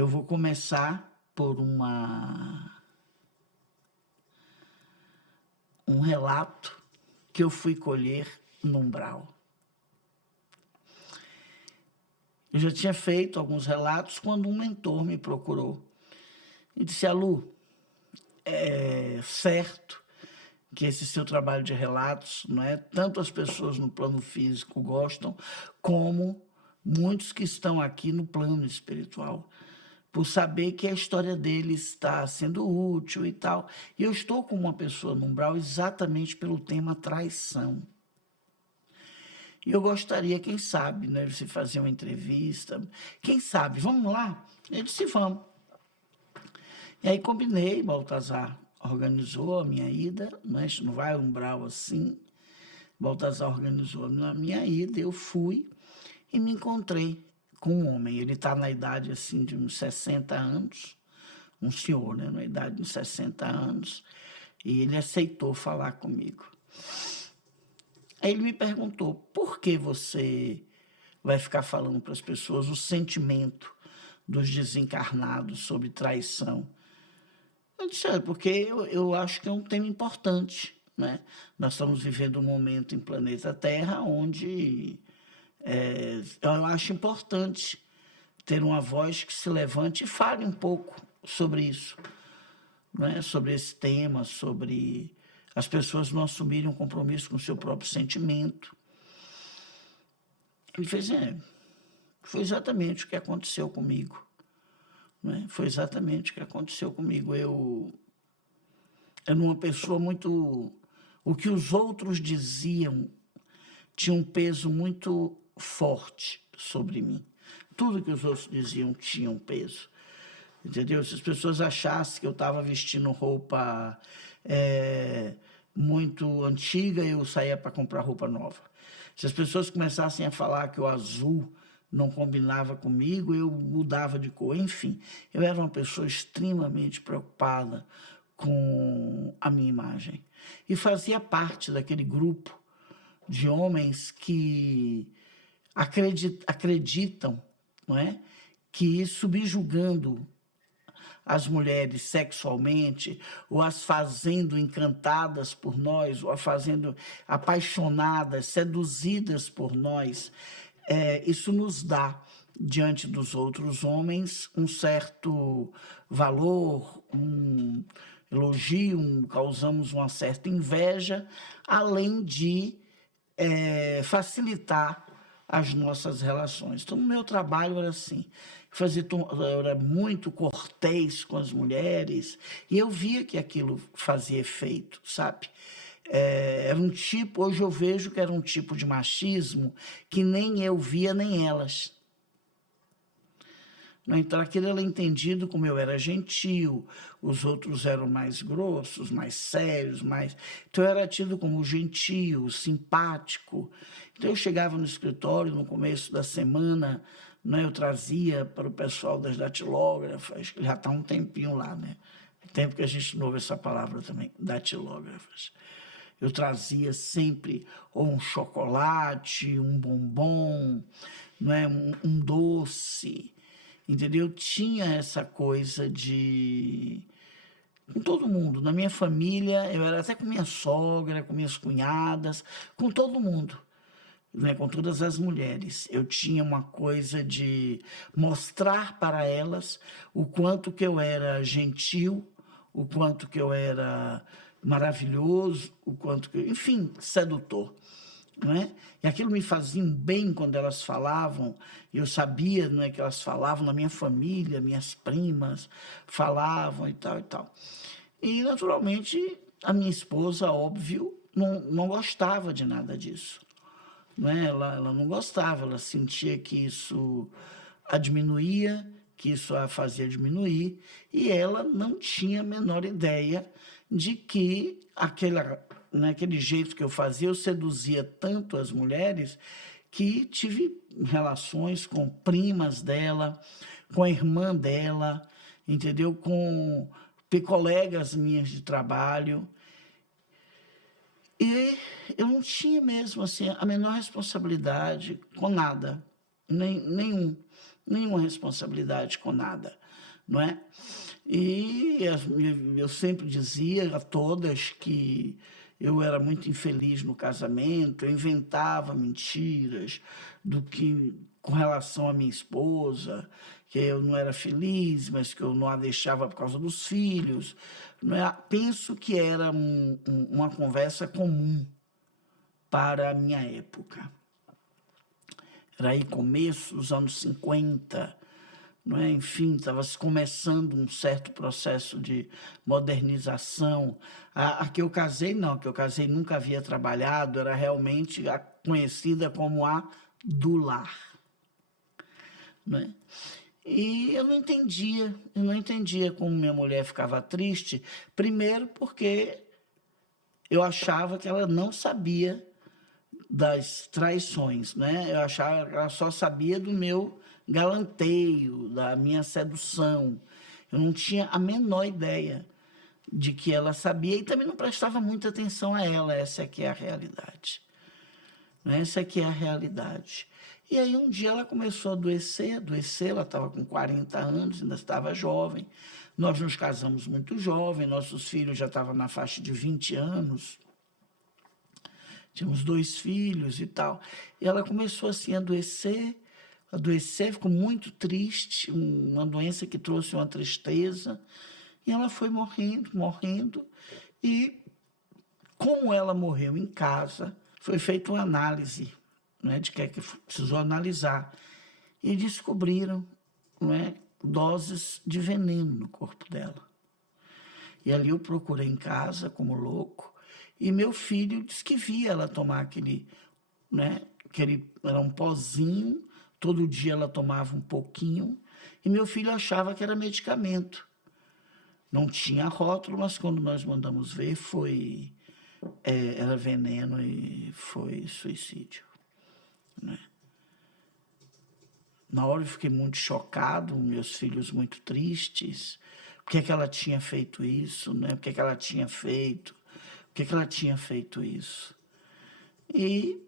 Eu vou começar por um relato que eu fui colher no umbral. Eu já tinha feito alguns relatos quando um mentor me procurou e disse: Alu, é certo que esse seu trabalho de relatos, não é? Tanto as pessoas no plano físico gostam, como muitos que estão aqui no plano espiritual, por saber que a história deles está sendo útil e tal. E eu estou com uma pessoa no umbral exatamente pelo tema traição. E eu gostaria, quem sabe, né, de se fazer uma entrevista. Quem sabe, vamos lá? Ele disse, vamos. E aí combinei, Baltazar organizou a minha ida, né? A gente não vai umbral assim. Baltazar organizou a minha ida, eu fui e me encontrei com um homem. Ele está na idade assim de uns 60 anos, um senhor, né, na idade de uns 60 anos, e ele aceitou falar comigo. Aí ele me perguntou, por que você vai ficar falando para as pessoas o sentimento dos desencarnados sobre traição? Eu disse, porque eu acho que é um tema importante, né? Nós estamos vivendo um momento em planeta Terra onde eu acho importante ter uma voz que se levante e fale um pouco sobre isso, né? Sobre esse tema, sobre as pessoas não assumirem um compromisso com o seu próprio sentimento. Ele fez, foi exatamente o que aconteceu comigo. Né? Foi exatamente o que aconteceu comigo. Eu era uma pessoa muito... O que os outros diziam tinha um peso muito forte sobre mim. Tudo que os outros diziam tinha um peso. Entendeu? Se as pessoas achassem que eu estava vestindo roupa muito antiga, eu saía para comprar roupa nova. Se as pessoas começassem a falar que o azul não combinava comigo, eu mudava de cor. Enfim, eu era uma pessoa extremamente preocupada com a minha imagem. E fazia parte daquele grupo de homens que acreditam, não é? Que subjugando as mulheres sexualmente, ou as fazendo encantadas por nós, ou as fazendo apaixonadas, seduzidas por nós, isso nos dá, diante dos outros homens, um certo valor, um elogio, causamos uma certa inveja, além de facilitar as nossas relações. Então, o meu trabalho era assim, eu era muito cortês com as mulheres, e eu via que aquilo fazia efeito, sabe? Era um tipo, hoje eu vejo que era um tipo de machismo que nem eu via, nem elas. Então, aquilo era entendido como eu era gentil, os outros eram mais grossos, mais sérios, mais... Então, eu era tido como gentil, simpático. Então, eu chegava no escritório no começo da semana, né, eu trazia para o pessoal das datilógrafas, que já está um tempinho lá, né? Tempo que a gente não ouve essa palavra também, datilógrafas. Eu trazia sempre ou um chocolate, um bombom, né, um doce, entendeu? Tinha essa coisa de... Com todo mundo, na minha família, eu era até com minha sogra, com minhas cunhadas, com todo mundo, né? Com todas as mulheres. Eu tinha uma coisa de mostrar para elas o quanto que eu era gentil, o quanto que eu era maravilhoso, o quanto que... Enfim, sedutor. Não é? E aquilo me fazia um bem quando elas falavam, eu sabia, não é, que elas falavam na minha família, minhas primas falavam e tal e tal. E, naturalmente, a minha esposa, óbvio, não gostava de nada disso. Não é? Ela não gostava, ela sentia que isso a diminuía, que isso a fazia diminuir, e ela não tinha a menor ideia de que naquele jeito que eu fazia, eu seduzia tanto as mulheres que tive relações com primas dela, com a irmã dela, entendeu? Com colegas minhas de trabalho. E eu não tinha mesmo assim, a menor responsabilidade com nada, nenhuma responsabilidade com nada. não é? E eu sempre dizia a todas que eu era muito infeliz no casamento, eu inventava mentiras do que com relação à minha esposa, que eu não era feliz, mas que eu não a deixava por causa dos filhos. Não é? Penso que era uma conversa comum para a minha época. Era aí começo dos anos 50, não é? Enfim, estava se começando um certo processo de modernização. A que eu casei, não, a que eu casei nunca havia trabalhado, era realmente conhecida como a do lar, não é? E eu não entendia como minha mulher ficava triste, primeiro porque eu achava que ela não sabia das traições, né? Eu achava que ela só sabia do meu galanteio, da minha sedução. Eu não tinha a menor ideia de que ela sabia e também não prestava muita atenção a ela. Essa é que é a realidade. Essa é que é a realidade. E aí um dia ela começou a adoecer, ela estava com 40 anos, ainda estava jovem. Nós nos casamos muito jovem, nossos filhos já estavam na faixa de 20 anos. Tínhamos 2 filhos e tal. E ela começou assim a adoecer, ficou muito triste, uma doença que trouxe uma tristeza. E ela foi morrendo, morrendo. E como ela morreu em casa, foi feita uma análise, né, de que precisou analisar. E descobriram, né, doses de veneno no corpo dela. E ali eu procurei em casa, como louco, e meu filho disse que via ela tomar aquele, né, era um pozinho, todo dia ela tomava um pouquinho, e meu filho achava que era medicamento. Não tinha rótulo, mas quando nós mandamos ver, era veneno e foi suicídio, né? Na hora eu fiquei muito chocado, meus filhos muito tristes. Por que ela tinha feito isso, né? Por que ela tinha feito? Por que ela tinha feito isso? E,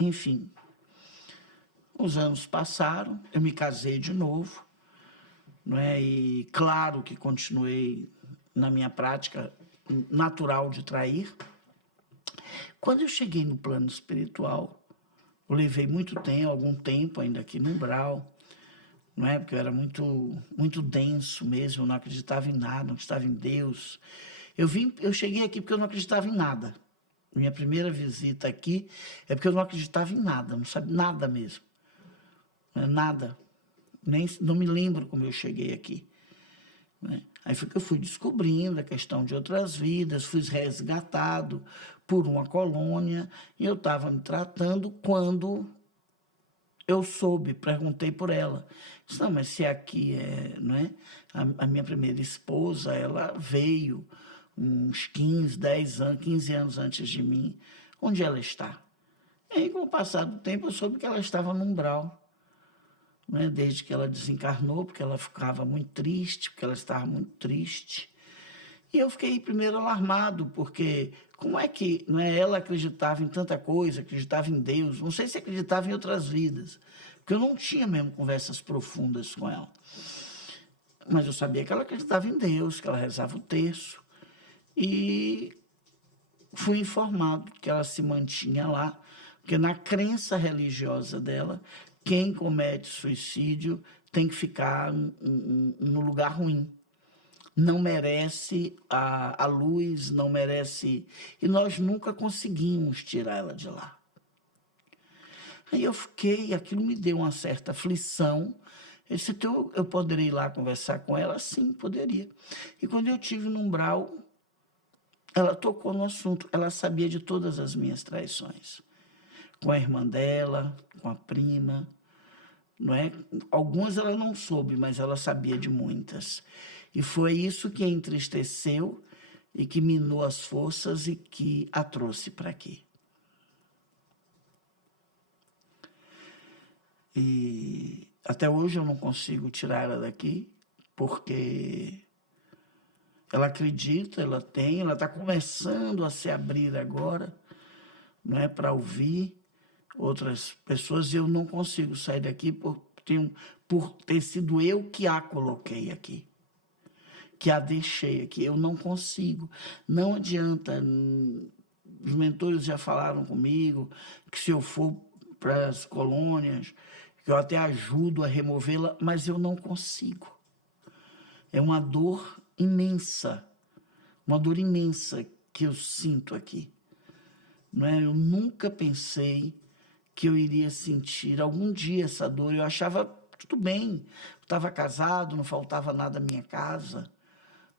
enfim, os anos passaram, eu me casei de novo, não é? E claro que continuei na minha prática natural de trair. Quando eu cheguei no plano espiritual, eu levei algum tempo ainda aqui no umbral, não é? Porque eu era muito denso mesmo, eu não acreditava em nada, não acreditava em Deus. Eu cheguei aqui porque eu não acreditava em nada. Minha primeira visita aqui é porque eu não acreditava em nada, não sabia nada mesmo. Nada. Não me lembro como eu cheguei aqui, né? Aí foi que eu fui descobrindo a questão de outras vidas, fui resgatado por uma colônia, e eu estava me tratando quando eu soube, perguntei por ela. Disse, não, mas se aqui é, não é? A minha primeira esposa, ela veio uns 10 anos, 15 anos antes de mim. Onde ela está? E aí, com o passar do tempo, eu soube que ela estava no umbral, né? Desde que ela desencarnou, porque ela ficava muito triste, porque ela estava muito triste. E eu fiquei primeiro alarmado, porque como é que, não é, ela acreditava em tanta coisa, acreditava em Deus, não sei se acreditava em outras vidas, porque eu não tinha mesmo conversas profundas com ela. Mas eu sabia que ela acreditava em Deus, que ela rezava o terço, e fui informado que ela se mantinha lá, porque na crença religiosa dela, quem comete suicídio tem que ficar no lugar ruim. Não merece a luz, não merece... E nós nunca conseguimos tirar ela de lá. Aí eu fiquei, aquilo me deu uma certa aflição. Eu disse, então eu poderia ir lá conversar com ela? Sim, poderia. E quando eu tive no umbral, ela tocou no assunto. Ela sabia de todas as minhas traições. Com a irmã dela, com a prima, não é? Algumas ela não soube, mas ela sabia de muitas. E foi isso que a entristeceu e que minou as forças e que a trouxe para aqui. E até hoje eu não consigo tirar ela daqui, porque ela acredita, ela está começando a se abrir agora, não é, para ouvir outras pessoas, e eu não consigo sair daqui por por ter sido eu que a coloquei aqui, que a deixei aqui. Eu não consigo. Não adianta. Os mentores já falaram comigo que se eu for para as colônias, que eu até ajudo a removê-la, mas eu não consigo. É uma dor imensa que eu sinto aqui. Não é? Eu nunca pensei que eu iria sentir algum dia essa dor. Eu achava tudo bem, eu estava casado, não faltava nada à minha casa.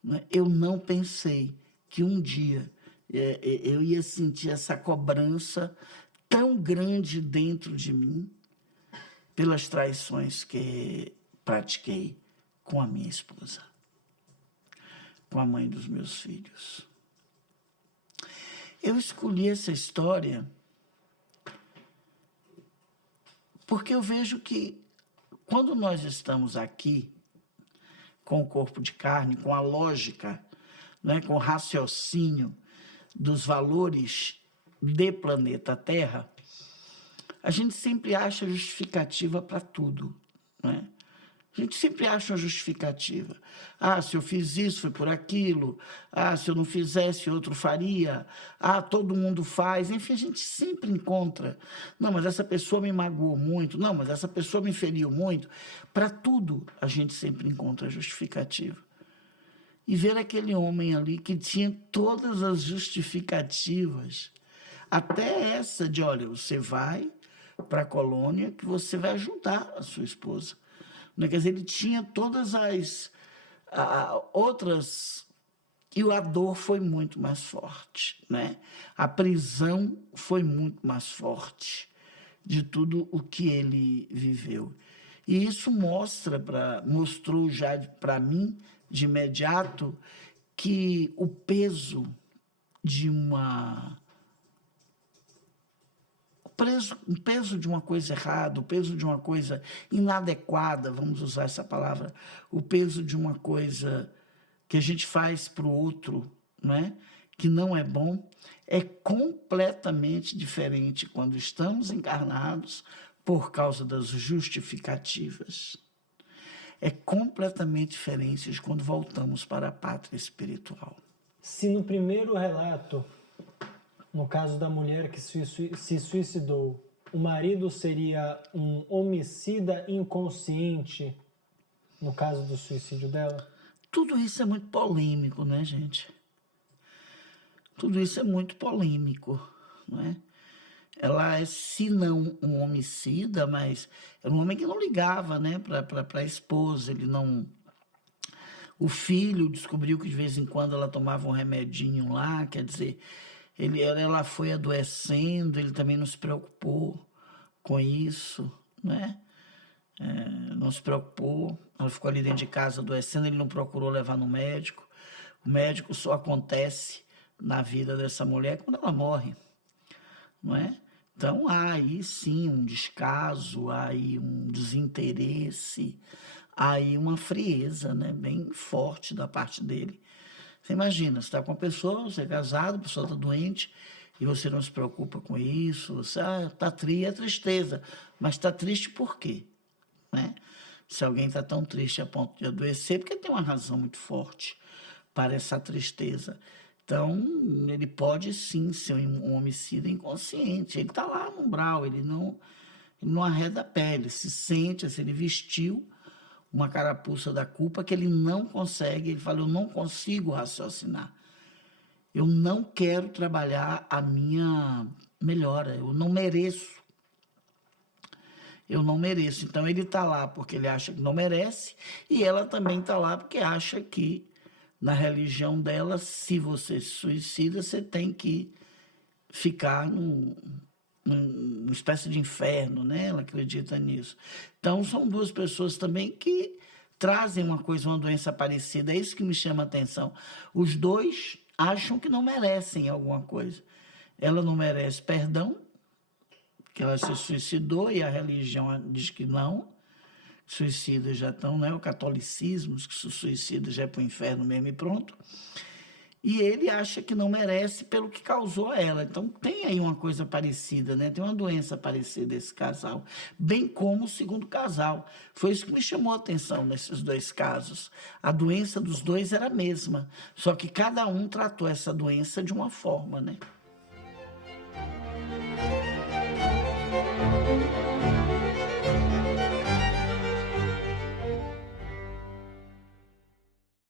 Não é? Eu não pensei que um dia eu ia sentir essa cobrança tão grande dentro de mim pelas traições que pratiquei com a minha esposa, com a mãe dos meus filhos. Eu escolhi essa história porque eu vejo que quando nós estamos aqui com o corpo de carne, com a lógica, né, com o raciocínio dos valores de planeta Terra, a gente sempre acha justificativa para tudo, né? A gente sempre acha uma justificativa. Ah, se eu fiz isso, foi por aquilo. Ah, se eu não fizesse, outro faria. Ah, todo mundo faz. Enfim, a gente sempre encontra. Não, mas essa pessoa me magoou muito. Não, mas essa pessoa me feriu muito. Para tudo, a gente sempre encontra justificativa. E ver aquele homem ali que tinha todas as justificativas, até essa de, olha, você vai para a colônia que você vai ajudar a sua esposa. Quer dizer, ele tinha todas as outras... E a dor foi muito mais forte, né? A prisão foi muito mais forte de tudo o que ele viveu. E isso mostrou já para mim, de imediato, que o peso de o peso de uma coisa errada, o peso de uma coisa inadequada, vamos usar essa palavra, o peso de uma coisa que a gente faz para o outro, né, que não é bom, é completamente diferente quando estamos encarnados por causa das justificativas. É completamente diferente de quando voltamos para a pátria espiritual. Se no primeiro relato, no caso da mulher que se suicidou, o marido seria um homicida inconsciente, no caso do suicídio dela? Tudo isso é muito polêmico, né, gente? Tudo isso é muito polêmico, não é? Ela é, se não um homicida, mas era um homem que não ligava, né, para a esposa. Ele não... O filho descobriu que de vez em quando ela tomava um remedinho lá, quer dizer, ela foi adoecendo, ele também não se preocupou com isso, né? Não se preocupou, ela ficou ali dentro de casa adoecendo, ele não procurou levar no médico. O médico só acontece na vida dessa mulher quando ela morre, não é? Então há aí sim um descaso, há aí um desinteresse, há aí uma frieza, né, bem forte da parte dele. Você imagina, você está com uma pessoa, você é casado, a pessoa está doente, e você não se preocupa com isso, você está triste, é tristeza, mas está triste por quê? Né? Se alguém está tão triste a ponto de adoecer, porque tem uma razão muito forte para essa tristeza. Então, ele pode sim ser um homicida inconsciente. Ele está lá no umbral, ele não arreda a pele, se sente, assim, ele vestiu uma carapuça da culpa que ele não consegue. Ele fala, eu não consigo raciocinar. Eu não quero trabalhar a minha melhora, eu não mereço. Eu não mereço. Então, ele está lá porque ele acha que não merece, e ela também está lá porque acha que, na religião dela, se você se suicida, você tem que ficar numa espécie de inferno, né? Ela acredita nisso. Então, são duas pessoas também que trazem uma coisa, uma doença parecida. É isso que me chama a atenção. Os dois acham que não merecem alguma coisa. Ela não merece perdão, que ela se suicidou, e a religião diz que não. Suicidas já estão, né? O catolicismo, que se suicida já é para o inferno mesmo e pronto. e ele acha que não merece pelo que causou a ela. Então tem aí uma coisa parecida, né? Tem uma doença parecida esse casal, bem como o segundo casal. Foi isso que me chamou a atenção nesses dois casos. A doença dos dois era a mesma, só que cada um tratou essa doença de uma forma, né?